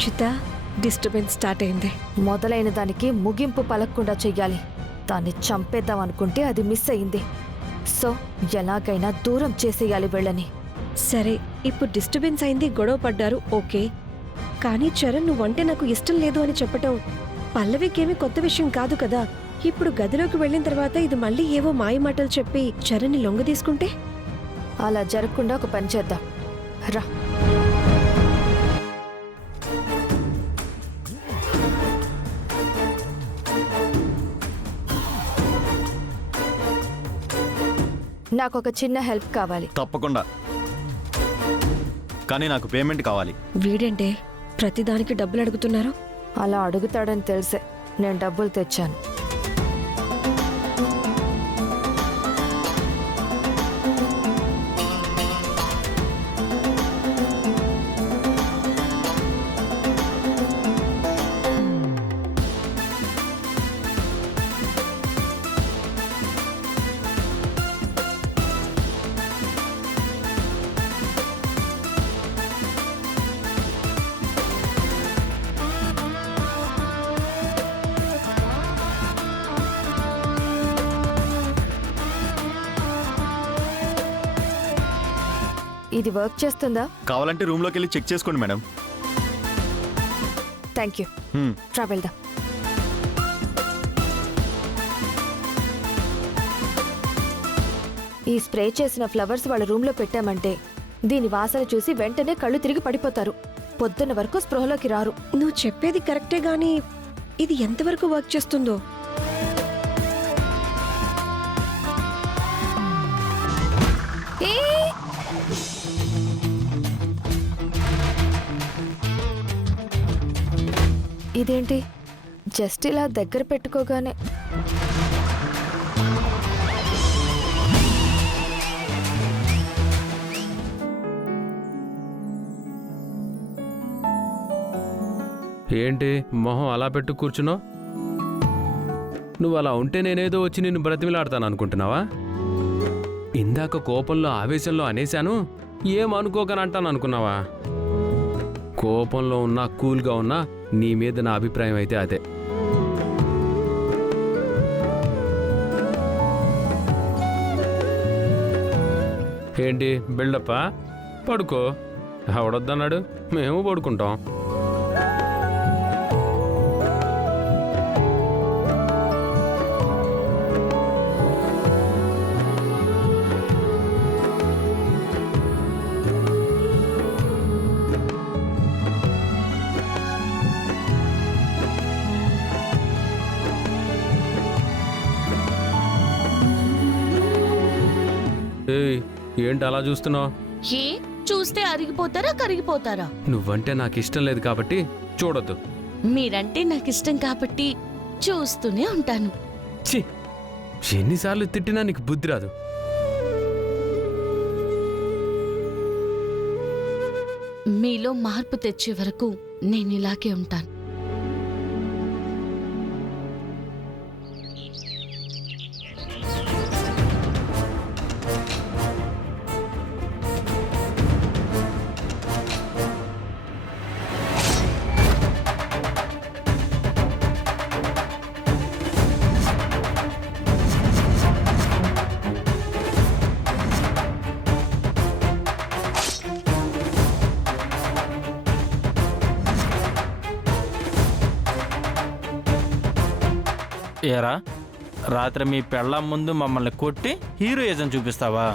Akshita, disturbance start అయింది. మొదలైన దానికి ముగింపు పలక్కుండా చెయ్యాలి. దాన్ని చంపేద్దాం అనుకుంటే అది మిస్ అయింది. సో ఎలాగైనా దూరం చేసేయాలి వీళ్ళని. సరే, ఇప్పుడు డిస్టర్బెన్స్ అయింది, గొడవ పడ్డారు, ఓకే. కానీ చరణ్ నువ్వంటే నాకు ఇష్టం లేదు అని చెప్పటం పల్లవికేమీ కొత్త విషయం కాదు కదా. ఇప్పుడు గదిలోకి వెళ్ళిన తర్వాత ఇది మళ్ళీ ఏవో మాయ మాటలు చెప్పి చరణ్ని లొంగ తీసుకుంటే? అలా జరగకుండా ఒక పని చేద్దాం రా. నాకొక చిన్న హెల్ప్ కావాలి. తప్పకుండా, కానీ నాకు పేమెంట్ కావాలి. వీడంటే ప్రతిదానికి డబ్బులు అడుగుతున్నారు. అలా అడుగుతాడని తెలిసే నేను డబ్బులు తెచ్చాను. ఇది వర్క్ చేస్తుందా? కావాలంటే రూమ్లోకి వెళ్ళి చెక్ చేసుకోండి మేడం. Thank you. రా వెళ్దాం. ఈ స్ప్రే చేసిన ఫ్లవర్స్ వాళ్ళ రూమ్లో పెట్టామంటే దీని వాసన చూసి వెంటనే కళ్ళు తిరిగి పడిపోతారు. పొద్దున్న వరకు స్పృహలోకి రారు. నువ్వు చెప్పేది కరెక్టే, గానీ ఇది ఎంతవరకు వర్క్ చేస్తుందో. ఇదేంటి జస్ట్ ఇలా దగ్గర పెట్టుకోగానే ఏంటి మొహం అలా పెట్టు కూర్చున్నావు? నువ్వు అలా ఉంటే నేనేదో వచ్చి నిన్ను బ్రతిమిలాడతాను అనుకుంటున్నావా? ఇందాక కోపంలో ఆవేశంలో అనేశాను, ఏమనుకోకని అంటాను అనుకున్నావా? కోపంలో ఉన్నా కూల్గా ఉన్నా నీ మీద నా అభిప్రాయం అయితే అదే. ఏంటి బిల్డప్పా? పడుకో. ఎవడొద్దన్నాడు? మేము పడుకుంటాం. ఏంటి అలా చూస్తున్నావు? ఏ చూస్తే అరిగిపోతారా కరిగిపోతారా? నువ్వంటే నాకు ఇష్టం లేదు కాబట్టి చూడొద్దు. మీరంటే నాకు ఇష్టం కాబట్టి చూస్తూనే ఉంటాను. ఛీ, ఎన్నిసార్లు తిట్టినా నీకు బుద్ధి రాదు. మీలో మార్పు తెచ్చే వరకు నేను ఇలాగే ఉంటాను. ఏరా, రాత్రి మీ పెళ్ళాం ముందు మమ్మల్ని కొట్టి హీరోయిజం చూపిస్తావా?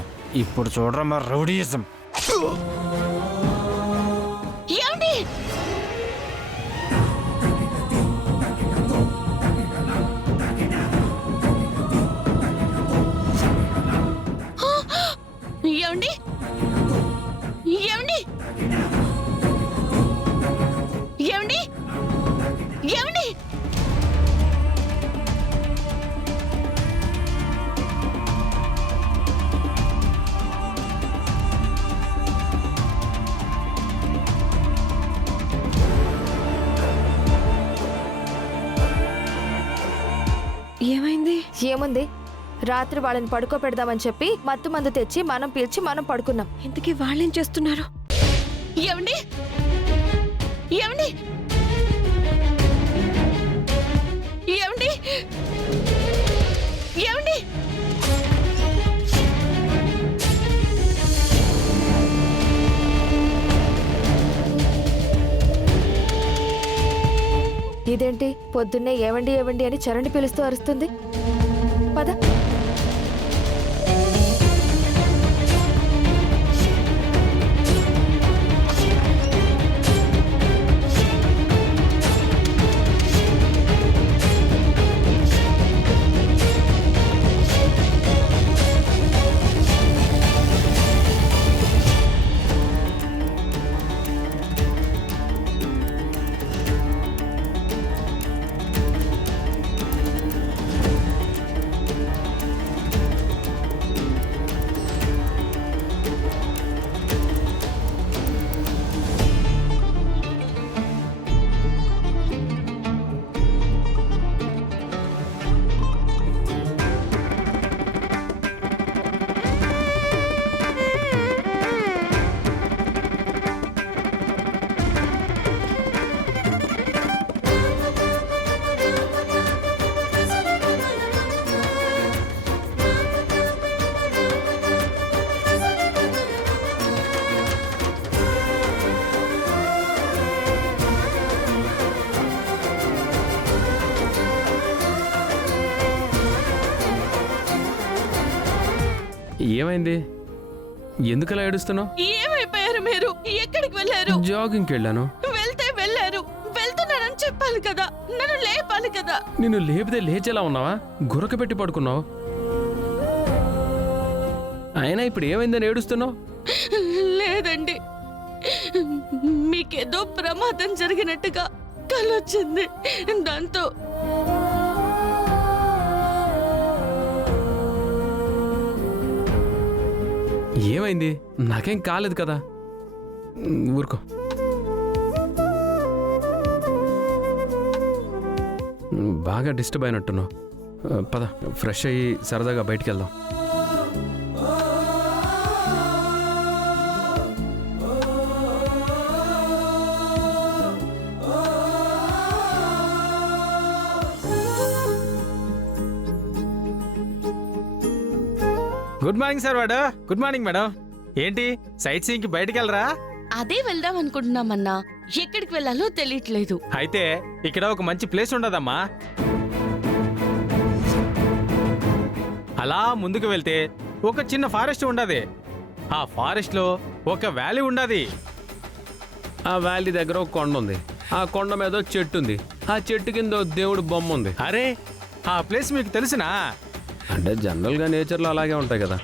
ఇప్పుడు చూడరా మా రౌడీయిజం. ఏమండి? ఏమండి? ఏమండి? ఏమండి? ఏమండి? ఏమైంది? ఏముంది, రాత్రి వాళ్ళని పడుకోబెడదామని చెప్పి మత్తు మందు తెచ్చి మనం పీల్చి మనం పడుకున్నాం. ఇంతకీ వాళ్ళేం చేస్తున్నారు? ఏమండి? ఏమండి ఏమండి ఏమండి ఇదేంటి పొద్దున్నే ఏవండి ఏవండి అని చరణ్ పిలుస్తూ అరుస్తుంది? పద. ఏమైంది? ఎందుకలా ఏడుస్తున్నావు? ఏమైపోయారు మీరు? ఎక్కడికి వెళ్ళారు? జాగింగ్కి వెళ్ళాను. వెళ్తే వెళ్ళారు, వెళ్తున్నానని చెప్పాలి కదా, నన్ను లేపాలి కదా. నిన్ను లేపితే లేచేలా ఉన్నావా? గురక పెట్టి పడుకున్నావు. అయినా ఇప్పుడు ఏమైందని ఏడుస్తున్నావు? లేదండి, మీకేదో ప్రమాదం జరిగినట్టుగా కలొచ్చింది. దాంతో ఏమైంది? నాకేం కాలేదు కదా. ఊరుకో. బాగా డిస్టర్బ్ అయినట్టున్నావు. పద, ఫ్రెష్ అయ్యి సరదాగా బయటికి వెళ్దాం. గుడ్ మార్నింగ్ సార్ వాడు. Good morning madam. ఏంటి సైట్ సీయింగ్కి బయటికి వెళ్ళరా? అదే వెళ్దాం అనుకుంటున్నామన్నా, ఎక్కడికి వెళ్ళాలో తెలియట్లేదు. అయితే ఇక్కడ ఒక మంచి ప్లేస్ ఉండదమ్మా. అలా ముందుకు వెళ్తే ఒక చిన్న ఫారెస్ట్ ఉండదు. ఆ ఫారెస్ట్ లో ఒక వ్యాలీ ఉండదు. ఆ వ్యాలీ దగ్గర ఒక కొండ ఉంది. ఆ కొండ మీద ఒక చెట్టు ఉంది. ఆ చెట్టు కింద ఓ దేవుడు బొమ్మ ఉంది. అరే, ఆ ప్లేస్ మీకు తెలుసునా? అంటే జనరల్గా నేచర్లో అలాగే ఉంటాయి కదా.